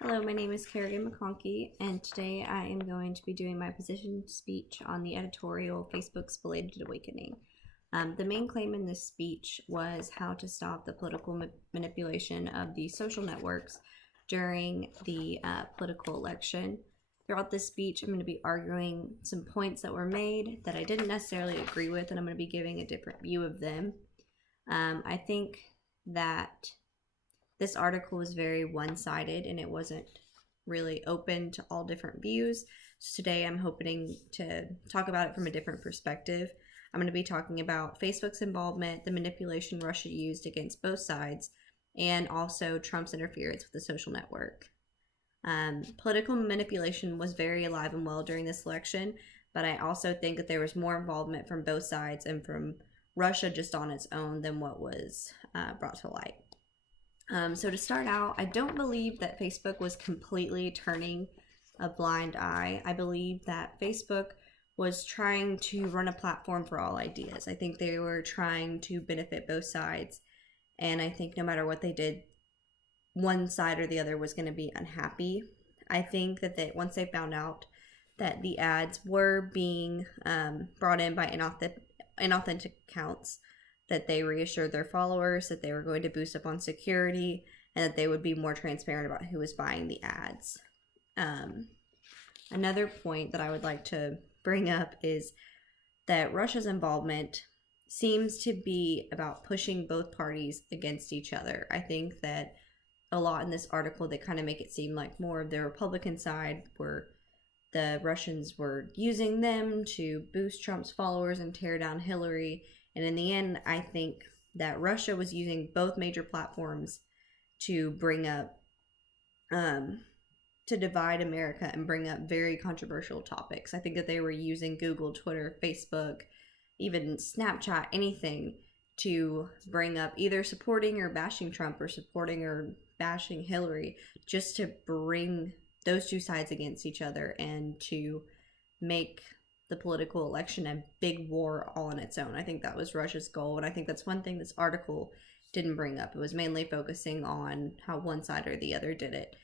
Hello, my name is Kerrigan McConkey, and today I am going to be doing my position speech on the editorial Facebook's Belated Awakening. The main claim in this speech was how to stop the political manipulation of the social networks during the political election. Throughout this speech, I'm going to be arguing some points that were made that I didn't necessarily agree with, and I'm going to be giving a different view of them. I think that this article was very one-sided and it wasn't really open to all different views. So today I'm hoping to talk about it from a different perspective. I'm going to be talking about Facebook's involvement, the manipulation Russia used against both sides, and also Trump's interference with the social network. Political manipulation was very alive and well during this election, but I also think that there was more involvement from both sides and from Russia just on its own than what was brought to light. So to start out, I don't believe that Facebook was completely turning a blind eye. I believe that Facebook was trying to run a platform for all ideas. I think they were trying to benefit both sides. And I think no matter what they did, one side or the other was going to be unhappy. I think that once they found out that the ads were being brought in by inauthentic accounts, that they reassured their followers that they were going to boost up on security and that they would be more transparent about who was buying the ads. Another point that I would like to bring up is that Russia's involvement seems to be about pushing both parties against each other. I think that a lot in this article, they kind of make it seem like more of the Republican side where the Russians were using them to boost Trump's followers and tear down Hillary. And in the end, I think that Russia was using both major platforms to bring up, to divide America and bring up very controversial topics. I think that they were using Google, Twitter, Facebook, even Snapchat, anything to bring up either supporting or bashing Trump or supporting or bashing Hillary, just to bring those two sides against each other and to make the political election a big war all on its own. I think that was Russia's goal, and I think that's one thing this article didn't bring up. It was mainly focusing on how one side or the other did it.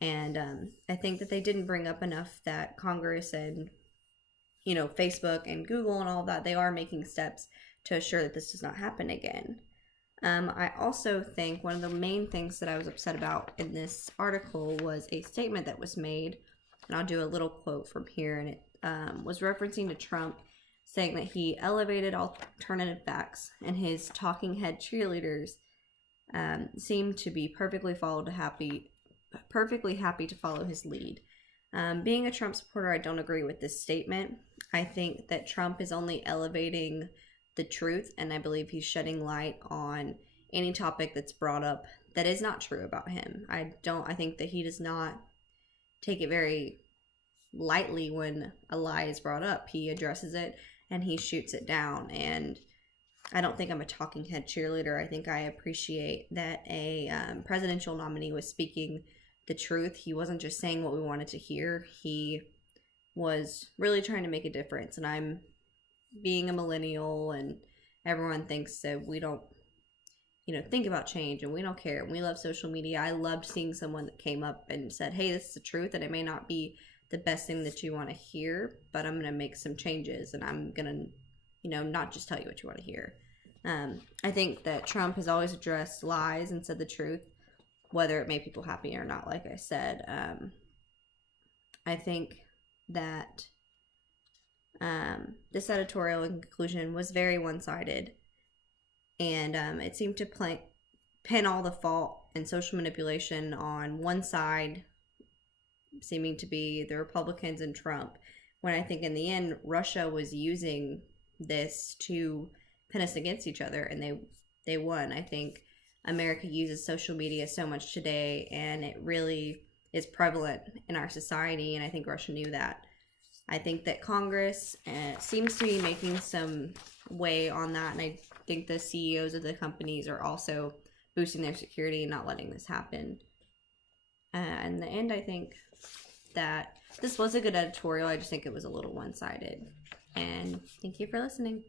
And I think that they didn't bring up enough that Congress and, Facebook and Google and all of that, they are making steps to assure that this does not happen again. I also think one of the main things that I was upset about in this article was a statement that was made, and I'll do a little quote from here, and it was referencing to Trump, saying that he elevated alternative facts and his talking head cheerleaders seemed to be perfectly happy to follow his lead. Being a Trump supporter, I don't agree with this statement. I think that Trump is only elevating the truth, and I believe he's shedding light on any topic that's brought up that is not true about him. I think that he does not take it very lightly when a lie is brought up. He addresses it and he shoots it down, and I don't think I'm a talking head cheerleader. I think I appreciate that a presidential nominee was speaking the truth. He wasn't just saying what we wanted to hear. He was really trying to make a difference, and I'm being a millennial and everyone thinks that we don't think about change and we don't care and we love social media. I loved seeing someone that came up and said, hey, this is the truth, and it may not be the best thing that you want to hear, but I'm going to make some changes, and I'm going to, not just tell you what you want to hear. I think that Trump has always addressed lies and said the truth, whether it made people happy or not. Like I said, I think that this editorial in conclusion was very one-sided, and it seemed to pin all the fault and social manipulation on one side, seeming to be the Republicans and Trump, when I think in the end Russia was using this to pin us against each other, and they won. I think America uses social media so much today, and it really is prevalent in our society, and I think Russia knew that. I think that Congress seems to be making some way on that, and I think the CEOs of the companies are also boosting their security and not letting this happen. In the end, I think that this was a good editorial. I just think it was a little one-sided. And thank you for listening.